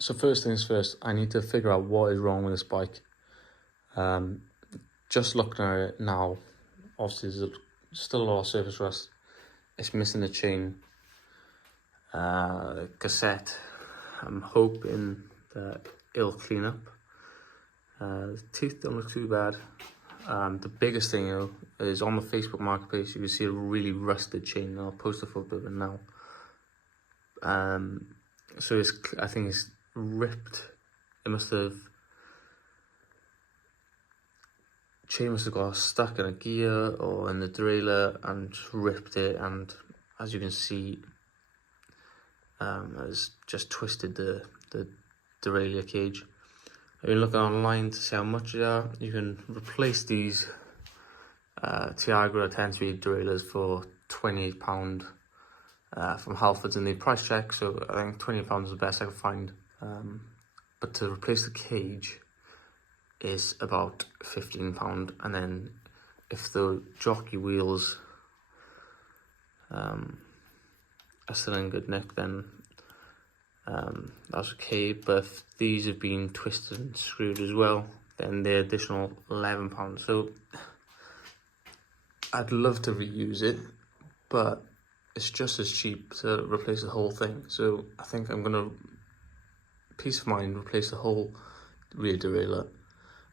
So first things first, I need to figure out what is wrong with this bike. Just looking at it now, obviously there's still a lot of surface rust. It's missing the chain, cassette. I'm hoping that it'll clean up. The teeth don't look too bad. The biggest thing though is on the Facebook marketplace you can see a really rusted chain. I'll post a photo of it now. So I think it's ripped. Chain must have got stuck in a gear or in the derailleur and ripped it, and as you can see, it's just twisted the derailleur cage. I've been looking online to see how much they are. You can replace these Tiagra 10-speed derailleurs for £28 from Halfords in the price check, so I think £28 is the best I could find. But to replace the cage is about £15, and then if the jockey wheels are still in good nick, then that's okay. But if these have been twisted and screwed as well, then they're additional £11. So I'd love to reuse it, but it's just as cheap to replace the whole thing. So I think I'm gonna, peace of mind, replace the whole rear derailleur,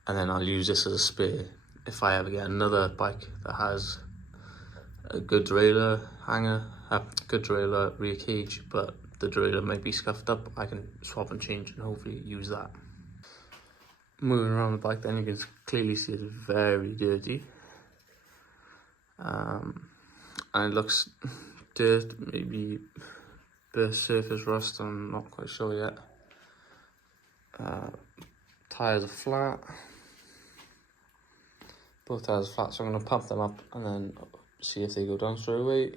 and then I'll use this as a spare if I ever get another bike that has a good derailleur hanger, a good derailleur rear cage, but the derailleur might be scuffed up. I can swap and change and hopefully use that. Moving around the bike, then you can clearly see it's very dirty. And it looks dirt, maybe the surface rust, I'm not quite sure yet. Tyres are flat. Both tyres are flat, so I'm going to pump them up and then see if they go down straight away.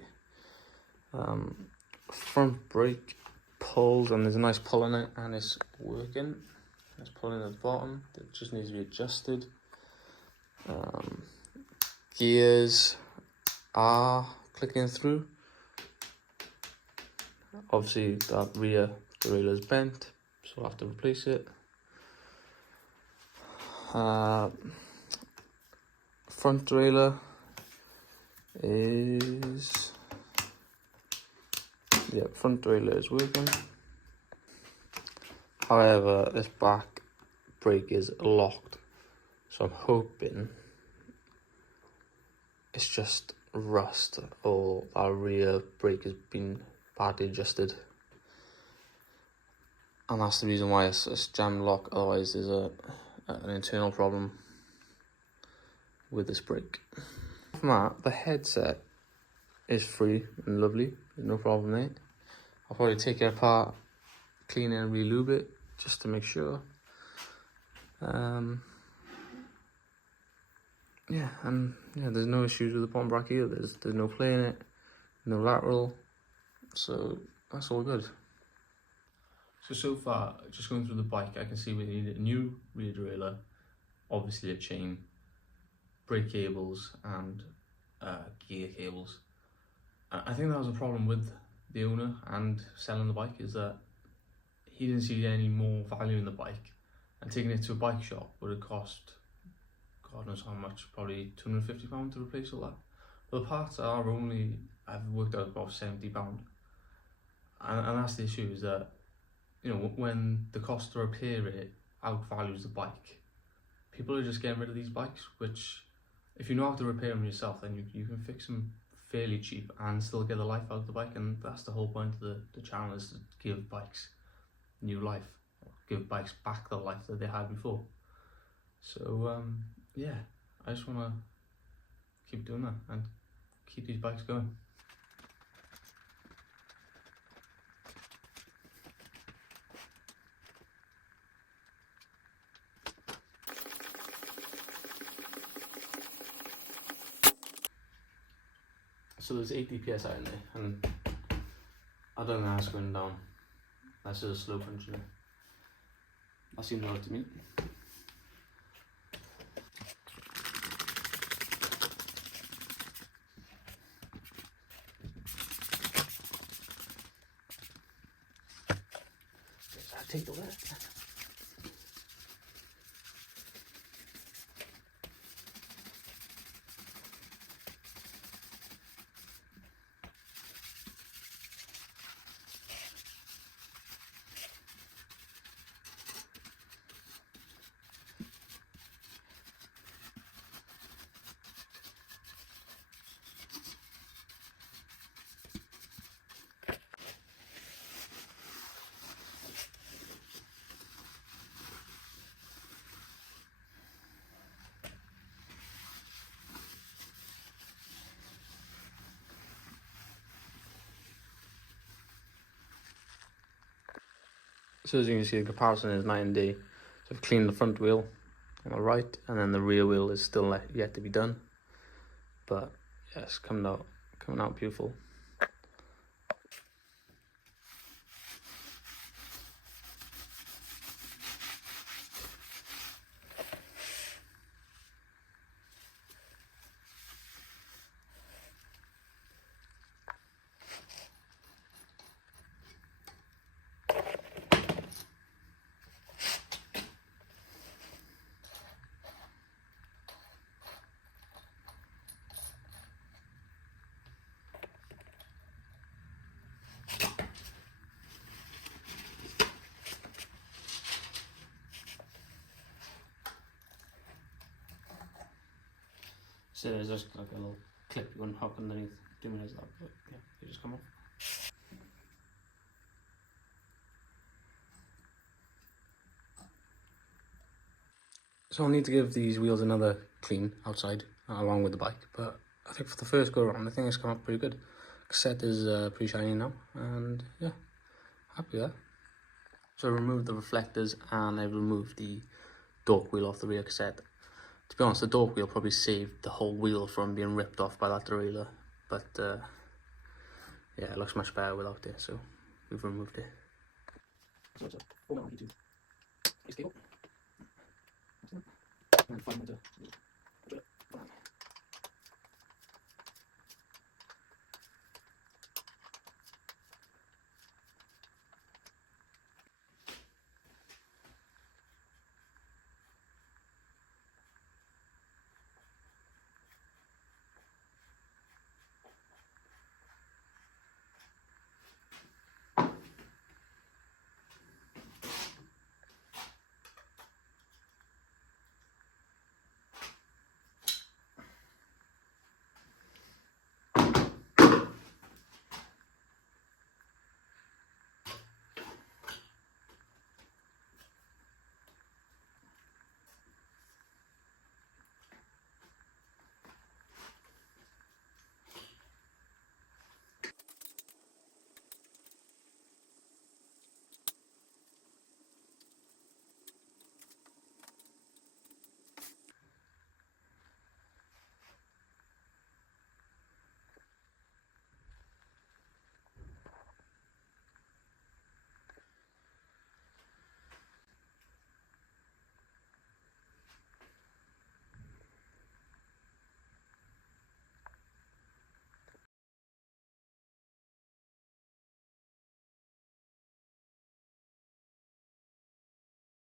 Front brake pulled, and there's a nice pull in it, and it's working. It's pulling at the bottom, it just needs to be adjusted. Gears are clicking through. Obviously that rear derailleur is bent, so I'll have to replace it. Front derailleur is, front derailleur is working. However, this back brake is locked, so I'm hoping it's just rust, or our rear brake has been badly adjusted, and that's the reason why it's jammed lock. Otherwise there's an internal problem with this brake. From that, the headset is free and lovely, there's no problem there. I'll probably take it apart, clean it and re-lube it just to make sure. There's no issues with the bottom bracket either. There's no play in it, no lateral, so that's all good. So far, just going through the bike, I can see we need a new rear derailleur, obviously a chain, brake cables and gear cables. I think that was a problem with the owner and selling the bike, is that he didn't see any more value in the bike, and taking it to a bike shop would have cost God knows how much, probably £250 to replace all that. But the parts are only, I've worked out about £70. And that's the issue, is that, you know, when the cost to repair it outvalues the bike, people are just getting rid of these bikes, which if you know how to repair them yourself, then you can fix them fairly cheap and still get the life out of the bike. And that's the whole point of the channel, is to give bikes new life, give bikes back the life that they had before. So yeah, I just want to keep doing that and keep these bikes going. So there's 80 psi in there, and I don't know how it's going down. That's just a slow punch in there. That seems alright to me. take over. So as you can see, the comparison is night and day. So I've cleaned the front wheel on the right, and then the rear wheel is still yet to be done. But yes, coming out beautiful. So there's just like a little clip you unhook underneath, 2 minutes that, but yeah, they just come off. So I'll need to give these wheels another clean outside, along with the bike, but I think for the first go around, I think it's come up pretty good. Cassette is pretty shiny now, and yeah, happy with that. So I removed the reflectors and I removed the dork wheel off the rear cassette. To be honest, the dork wheel probably saved the whole wheel from being ripped off by that derailleur, but yeah, it looks much better without it, so we've removed it. So it's a 4mm YouTube cable, and 5mm